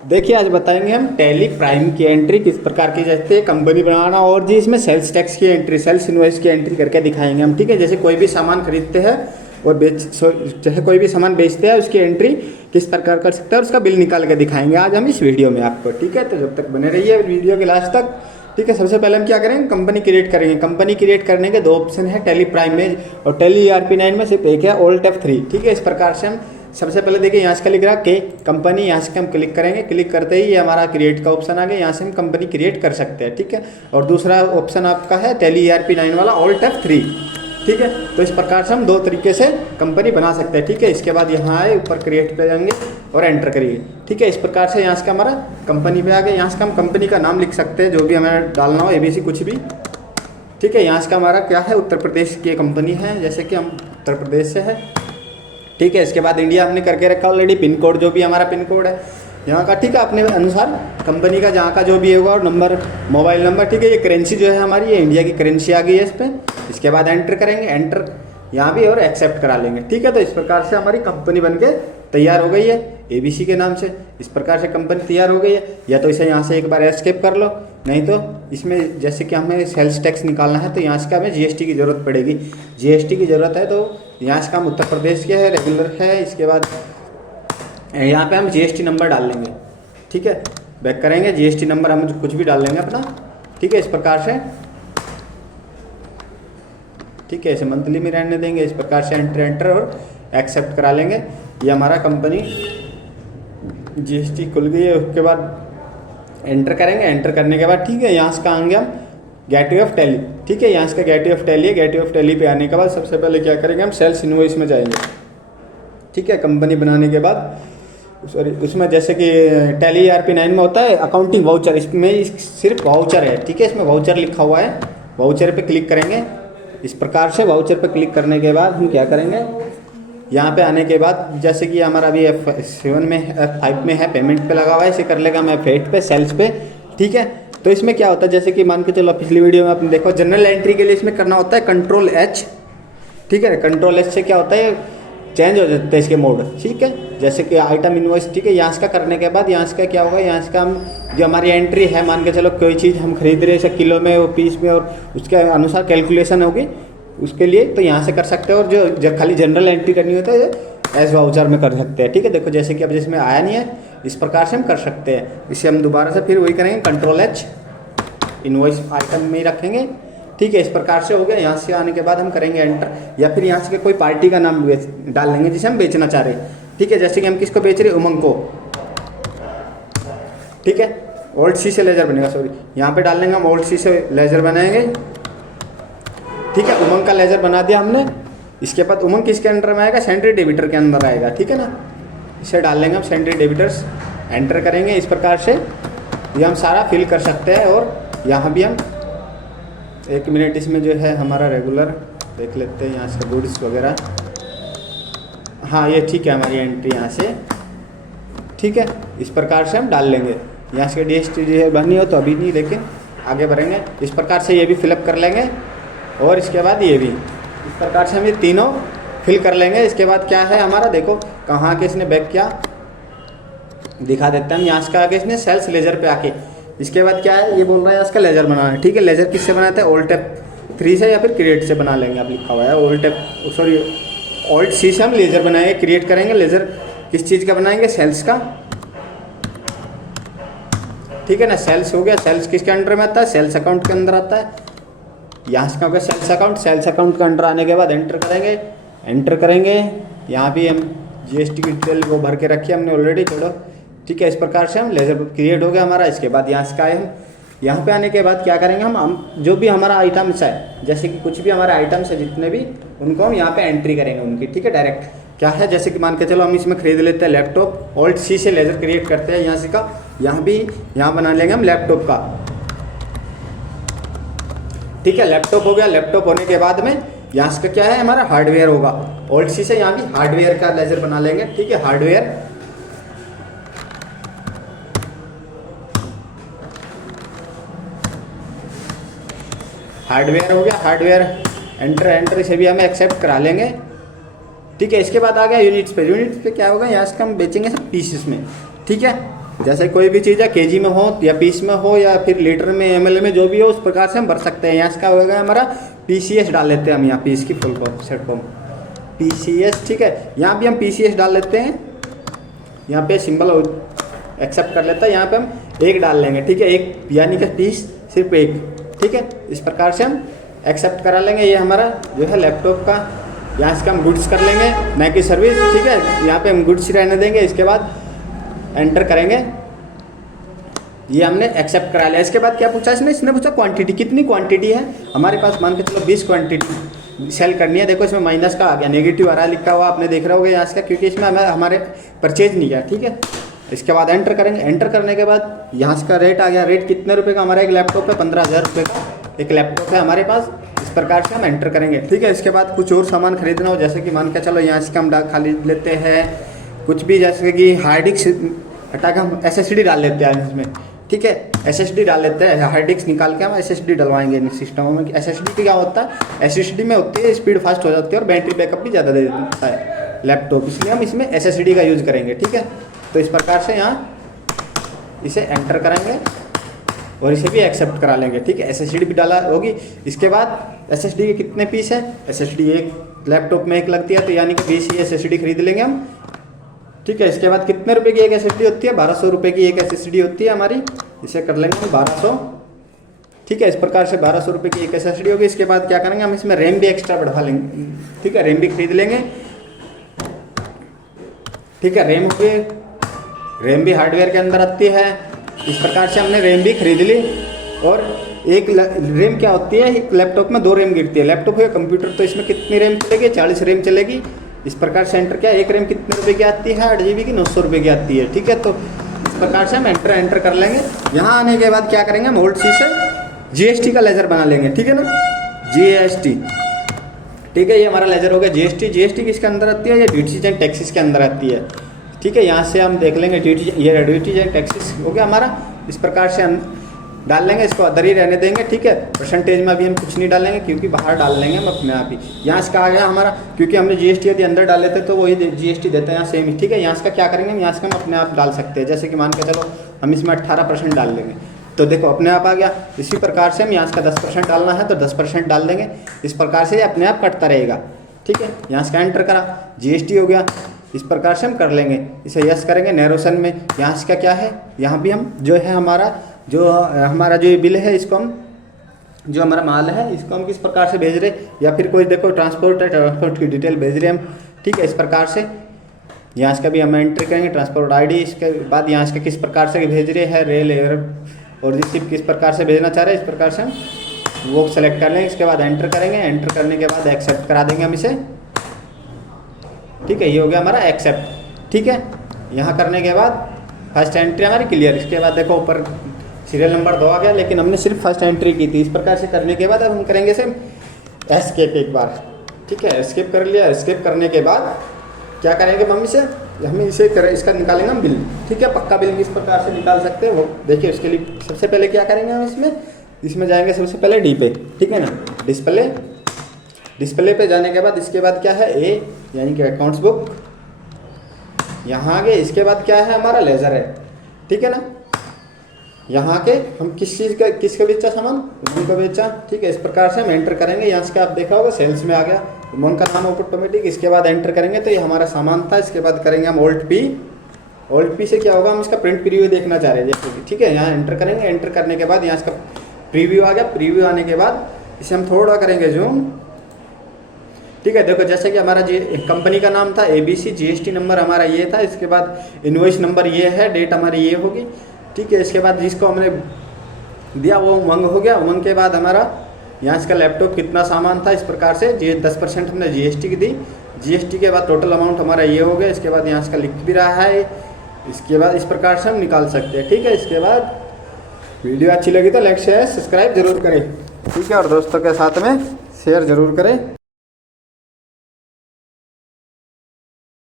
देखिए आज बताएंगे हम टैली प्राइम की एंट्री किस प्रकार की जाती है, कंपनी बनाना और जी इसमें सेल्स टैक्स की एंट्री, सेल्स इनवॉइस की एंट्री करके दिखाएंगे हम। ठीक है, जैसे कोई भी सामान खरीदते हैं और चाहे कोई भी सामान बेचते हैं उसकी एंट्री किस प्रकार कर सकते हैं और उसका बिल निकाल के दिखाएंगे आज हम इस वीडियो में आपको। ठीक है, तो जब तक बने रहिए वीडियो के लास्ट तक। ठीक है, सबसे पहले हम क्या करेंगे, कंपनी क्रिएट करेंगे। कंपनी क्रिएट करने के दो ऑप्शन है, टैली प्राइम में और टैली ERP9 में सिर्फ एक है, Alt F3। ठीक है, इस प्रकार से हम सबसे पहले देखिए यहाँ से क्या लिख रहा है के कंपनी, यहाँ से हम क्लिक करेंगे। क्लिक करते ही ये हमारा क्रिएट का ऑप्शन आ गया, यहाँ से हम कंपनी क्रिएट कर सकते हैं। ठीक है, और दूसरा ऑप्शन आपका है टैली ERP9 वाला Alt F3। ठीक है, तो इस प्रकार से हम दो तरीके से कंपनी बना सकते हैं। ठीक है, इसके बाद यहाँ आए ऊपर क्रिएट पे जाएंगे और एंटर करिए। ठीक है, इस प्रकार से यहाँ से हमारा कंपनी पे आ गया। यहाँ से हम कंपनी का नाम लिख सकते हैं, जो भी हमें डालना हो, ABC कुछ भी। ठीक है, यहाँ से हमारा क्या है, उत्तर प्रदेश की कंपनी है, जैसे कि हम उत्तर प्रदेश से है। ठीक है, इसके बाद इंडिया हमने करके रखा ऑलरेडी, पिन कोड जो भी हमारा पिन कोड है यहाँ का। ठीक है, अपने अनुसार कंपनी का जहाँ का जो भी होगा और नंबर, मोबाइल नंबर। ठीक है, ये करेंसी जो है हमारी, ये इंडिया की करेंसी आ गई है इस पर। इसके बाद एंटर करेंगे, एंटर यहाँ भी और एक्सेप्ट करा लेंगे। ठीक है, तो इस प्रकार से हमारी कंपनी बनके तैयार हो गई है ABC के नाम से। इस प्रकार से कंपनी तैयार हो गई है। या तो इसे यहाँ से एक बार एस्केप कर लो, नहीं तो इसमें जैसे कि हमें सेल्स टैक्स निकालना है तो यहाँ से हमें GST की ज़रूरत पड़ेगी। GST की ज़रूरत है तो यहाँ से हम उत्तर प्रदेश के है, रेगुलर है। इसके बाद यहाँ पे हम GST नंबर डाल लेंगे। ठीक है, बैक करेंगे, GST नंबर हम कुछ भी डाल लेंगे अपना। ठीक है, इस प्रकार से। ठीक है, इसे मंथली में रहने देंगे। इस प्रकार से एंटर और एक्सेप्ट करा लेंगे। ये हमारा कंपनी GST खुल गई है। उसके बाद एंटर करेंगे, एंटर करने के बाद ठीक है, यहाँ से आएंगे हम गेटवे ऑफ टैली। ठीक है, यहाँ से गेटवे ऑफ टैली है। गेटवे ऑफ टैली पे आने के बाद सबसे पहले क्या करेंगे, हम सेल्स इनवॉइस में जाएंगे। ठीक है, कंपनी बनाने के बाद सॉरी उसमें जैसे कि टैली ERP9 में होता है अकाउंटिंग वाउचर, इसमें सिर्फ वाउचर है। ठीक है, इसमें वाउचर लिखा हुआ है, वाउचर पे क्लिक करेंगे। इस प्रकार से वाउचर पे क्लिक करने के बाद हम क्या करेंगे, यहाँ पे आने के बाद जैसे कि हमारा अभी F7 में F5 में है, पेमेंट पे लगा हुआ है, इसे कर लेगा मैं F8 पे, सेल्स पे। ठीक है, तो इसमें क्या होता है, जैसे कि मान के चलो पिछली वीडियो में आपने देखो, जनरल एंट्री के लिए इसमें करना होता है Ctrl+H। ठीक है, Ctrl+H से क्या होता है, चेंज हो जाता है इसके मोड। ठीक है, जैसे कि आइटम इनवॉइस। ठीक है, यहाँ से करने के बाद यहाँ से क्या होगा, यहाँ से हम जो हमारी एंट्री है, मान के चलो कोई चीज़ हम खरीद रहे हैं किलो में, वो पीस में, और उसके अनुसार कैलकुलेशन होगी उसके लिए, तो यहाँ से कर सकते हैं। और जो खाली जनरल एंट्री करनी होता है एज वाउचर में कर सकते हैं। ठीक है, देखो जैसे कि अब जिसमें आया नहीं है, इस प्रकार से हम कर सकते हैं। इसे हम दोबारा से फिर वही करेंगे, Ctrl+H, इनवॉइस आइटम में ही रखेंगे। ठीक है, इस प्रकार से हो गया। यहाँ से आने के बाद हम करेंगे एंटर, या फिर यहाँ से कोई पार्टी का नाम डाल लेंगे जिसे हम बेचना चाह रहे हैं। ठीक है, जैसे कि हम किसको बेच रहे हैं, उमंग को। ठीक है, Alt+C से लेजर बनेगा, सॉरी यहाँ पे डाल लेंगे हम, Alt+C से लेजर बनाएंगे। ठीक है, उमंग का लेजर बना दिया हमने। इसके बाद उमंग किसके अंडर में आएगा, सेंट्री डेबिटर के अंदर आएगा। ठीक है ना, इसे डाल लेंगे हम सेंट्री डेबिटर्स, एंटर करेंगे। इस प्रकार से ये हम सारा फिल कर सकते हैं। और यहाँ भी हम 1 मिनट इसमें जो है हमारा रेगुलर देख लेते हैं, यहाँ से गुड्स वगैरह। हाँ, ये ठीक है हमारी एंट्री यहाँ से। ठीक है, इस प्रकार से हम डाल लेंगे। यहाँ से DST जो है भरनी हो तो अभी नहीं, लेकिन आगे बढ़ेंगे। इस प्रकार से ये भी फिलअप कर लेंगे और इसके बाद ये भी इस प्रकार से हम ये तीनों फिल कर लेंगे। इसके बाद क्या है हमारा, देखो कहाँ के इसने बैक किया, दिखा देते हैं हम। यहाँ से आके इसने सेल्स लेजर पे आके, इसके बाद क्या है, ये बोल रहा है इसका लेजर बनाना है। ठीक है, लेजर किससे बनाते हैं, Alt F3 से या फिर क्रिएट से बना लेंगे। आप लिखा हुआ है Alt+C से हम लेजर बनाएंगे, क्रिएट करेंगे। लेजर किस चीज़ का बनाएंगे, सेल्स का। ठीक है ना, सेल्स हो गया। सेल्स किसके अंडर में आता है, सेल्स अकाउंट के अंदर आता है। यहाँ से होगा सेल्स अकाउंट, सेल्स अकाउंट के अंडर आने के बाद एंटर करेंगे, एंटर करेंगे। यहाँ भी हम GST की डिटेल वो भर के रखी हमने ऑलरेडी, छोड़ो। ठीक है, इस प्रकार से हम लेजर क्रिएट हो गया हमारा। इसके बाद यहाँ से आए हम, यहाँ पे आने के बाद क्या करेंगे, हम जो भी हमारा आइटम्स है, जैसे कि कुछ भी हमारे आइटम्स है जितने भी, उनको हम यहाँ पे एंट्री करेंगे उनकी। ठीक है, डायरेक्ट क्या है, जैसे कि मान के चलो हम इसमें खरीद लेते हैं लैपटॉप, Alt+C से लेजर क्रिएट करते हैं। यहाँ से का यहाँ भी यहाँ बना लेंगे हम लैपटॉप का। ठीक है, लैपटॉप हो गया। लैपटॉप होने के बाद में यहाँ से क्या है, हमारा हार्डवेयर होगा। Alt+C से यहाँ भी हार्डवेयर का लेजर बना लेंगे। ठीक है, हार्डवेयर। हार्डवेयर हो गया, हार्डवेयर एंटर इसे भी हमें एक्सेप्ट करा लेंगे। ठीक है, इसके बाद आ गया यूनिट्स पे। यूनिट्स पे क्या होगा, यहाँ से हम बेचेंगे सब पीसेस में। ठीक है, जैसे कोई भी चीज़ है केजी में हो या पीस में हो या फिर लीटर में एमएल में जो भी हो उस प्रकार से हम भर सकते हैं। यहाँ इसका होगा हमारा पीसीएस डाल लेते हैं हम यहाँ पीस की full form set form PCS. ठीक है, यहाँ भी हम पीसीएस डाल लेते हैं। यहाँ पे सिंबल एक्सेप्ट कर लेता है, यहाँ पे हम 1 डाल लेंगे। ठीक है, 1 यानी कि पीस सिर्फ 1। ठीक है, इस प्रकार से हम एक्सेप्ट करा लेंगे। ये हमारा जो है लैपटॉप का, यहाँ इसका हम गुड्स कर लेंगे ना कि सर्विस। ठीक है, यहाँ पे हम गुड्स रहने देंगे। इसके बाद एंटर करेंगे, ये हमने एक्सेप्ट करा लिया। इसके बाद क्या पूछा इसने पूछा क्वांटिटी, कितनी क्वांटिटी है हमारे पास। मान के चलो 20 क्वांटिटी सेल करनी है। देखो इसमें माइनस का आ गया, नेगेटिव आ रहा है लिखा हुआ, आपने देख रहे होगे यहाँ इसका, क्योंकि इसमें हमारे परचेज नहीं किया। ठीक है, इसके बाद एंटर करेंगे। एंटर करने के बाद यहाँ इसका रेट आ गया। रेट कितने रुपये का हमारा एक लैपटॉप है, 15,000 रुपये का एक लैपटॉप है हमारे पास। इस प्रकार से हम एंटर करेंगे। ठीक है, इसके बाद कुछ और सामान खरीदना हो, जैसे कि मान के चलो यहाँ इसका हम खाली लेते हैं कुछ भी, जैसे कि हार्ड डिस्क हटा के हम SSD डाल लेते हैं इसमें। ठीक है, SSD डाल लेते हैं, हार्ड डिस्क निकाल के हम SSD डलवाएंगे इन सिस्टमों में। SSD की क्या होता है, SSD में होती है स्पीड फास्ट हो जाती है और बैटरी बैकअप भी ज़्यादा दे देता है लैपटॉप, इसलिए हम इसमें SSD का यूज़ करेंगे। ठीक है, तो इस प्रकार से यहाँ इसे एंटर करेंगे और इसे भी एक्सेप्ट करा लेंगे। ठीक है, SSD भी डाला होगी। इसके बाद SSD के कितने पीस है, SSD एक लैपटॉप में 1 लगती है, तो यानी कि 20 SSD खरीद लेंगे हम। ठीक है, इसके बाद कितने रुपए की एक SSD होती है, 1200 रुपये की एक SSD होती है हमारी। इसे कर लेंगे हम 1200। ठीक है, इस प्रकार से 1200 रुपये की एक SSD होगी। इसके बाद क्या करेंगे हम इसमें रैम भी एक्स्ट्रा बढ़वा लेंगे। ठीक है, रैम भी खरीद लेंगे। ठीक है, रैम हो गई, रैम भी हार्डवेयर के अंदर आती है। इस प्रकार से हमने रैम भी खरीद ली। और एक रैम क्या होती है, एक लैपटॉप में 2 रैम गिरती है। लैपटॉप है कंप्यूटर, तो इसमें कितनी रैम चलेगी, 40 रैम चलेगी। इस प्रकार से एंटर किया। एक रैम कितने रुपए की आती है, 8 GB की 900 रुपये की आती है। ठीक है, तो इस प्रकार से हम एंटर कर लेंगे। यहाँ आने के बाद क्या करेंगे हम ओल्ड सी से GST का लेजर बना लेंगे। ठीक है ना, GST। ठीक है, ये हमारा लेजर हो गया GST किसके अंदर आती है, ये ड्यूटीज एंड टैक्सेस के अंदर आती है। ठीक है, यहाँ से हम देख लेंगे ड्यूटीज एंड टैक्सेस हो गया हमारा। इस प्रकार से हम डाल लेंगे, इसको अदर ही रहने देंगे। ठीक है, परसेंटेज में अभी हम कुछ नहीं डालेंगे क्योंकि बाहर डाल लेंगे हम अपने आप ही। यहाँ इसका आ गया हमारा, क्योंकि हमने GST यदि अंदर डाल लेते तो वही GST देते हैं यहाँ सेम ही। ठीक है, यहाँ इसका क्या करेंगे हम, यहाँ इसका हम अपने आप डाल सकते हैं। जैसे कि मान के चलो हम इसमें 18% डाल लेंगे, तो देखो अपने आप आ गया। इसी प्रकार से हम यहाँ इसका 10% डालना है तो 10% डाल देंगे। इस प्रकार से ये अपने आप कटता रहेगा। ठीक है, यहाँ इसका एंटर करा, GST हो गया। इस प्रकार से हम कर लेंगे, इसे यस करेंगे। नैरोसन में यहाँ इसका क्या है, यहाँ भी हम जो है हमारा जो बिल है, इसको हम जो हमारा माल है इसको हम किस प्रकार से भेज रहे, या फिर कोई देखो ट्रांसपोर्ट है, ट्रांसपोर्ट की डिटेल भेज रहे हम। ठीक है, इस प्रकार से यहाँ इसका भी हम एंट्री करेंगे, ट्रांसपोर्ट ID। इसके बाद यहाँ इसके किस प्रकार से भेज रहे हैं, रेल एयर और रिसिप्ट किस प्रकार से भेजना चाह रहे हैं, इस प्रकार से हम वो सेलेक्ट कर लेंगे। इसके बाद एंटर करेंगे। एंटर करने के बाद एक्सेप्ट करा देंगे हम इसे। ठीक है, ये हो गया हमारा एक्सेप्ट। ठीक है, यहाँ करने के बाद फर्स्ट एंट्री हमारी क्लियर। इसके बाद देखो ऊपर सीरियल नंबर 2 आ गया, लेकिन हमने सिर्फ फर्स्ट एंट्री की थी। इस प्रकार से करने के बाद अब हम करेंगे सिर्फ एस्केप एक बार। ठीक है, एस्केप कर लिया। एस्केप करने के बाद क्या करेंगे मम्मी से, हम इसका निकालेंगे हम बिल। ठीक है, पक्का बिल किस प्रकार से निकाल सकते हैं वो देखिए। उसके लिए सबसे पहले क्या करेंगे हम इसमें जाएंगे सबसे पहले डी पे। ठीक है ना, डिस्प्ले पे जाने के बाद इसके बाद क्या है, ए यानी कि अकाउंट्स बुक यहाँ आगे। इसके बाद क्या है हमारा लेजर है। ठीक है ना, यहाँ के हम किसका बेचा सामान, उमंग का बेचा। ठीक है, इस प्रकार से हम एंटर करेंगे। यहाँ से आप देखा होगा सेल्स में आ गया उमंग का नाम ऑटोमेटिक। इसके बाद एंटर करेंगे तो ये हमारा सामान था। इसके बाद करेंगे हम ओल्ड पी से क्या होगा, हम इसका प्रिंट प्रीव्यू देखना चाह रहे हैं जैसे कि। ठीक है, यहाँ एंटर करेंगे। एंटर करने के बाद यहाँ इसका प्रीव्यू आ गया। प्रीव्यू आने के बाद इसे हम थोड़ा करेंगे जूम। ठीक है, देखो जैसे कि हमारा कंपनी का नाम था ABC, GST नंबर हमारा ये था। इसके बाद इनवॉइस नंबर ये है, डेट हमारी ये होगी। ठीक है, इसके बाद जिसको हमने दिया वो उमंग हो गया। उमंग के बाद हमारा यहाँ इसका लैपटॉप कितना सामान था, इस प्रकार से 10% हमने GST की दी। GST के बाद टोटल अमाउंट हमारा ये हो गया। इसके बाद यहाँ इसका लिख भी रहा है। इसके बाद इस प्रकार से हम निकाल सकते हैं। ठीक है, इसके बाद वीडियो अच्छी लगी तो लाइक शेयर सब्सक्राइब जरूर करें। ठीक है, और दोस्तों के साथ में शेयर जरूर करें।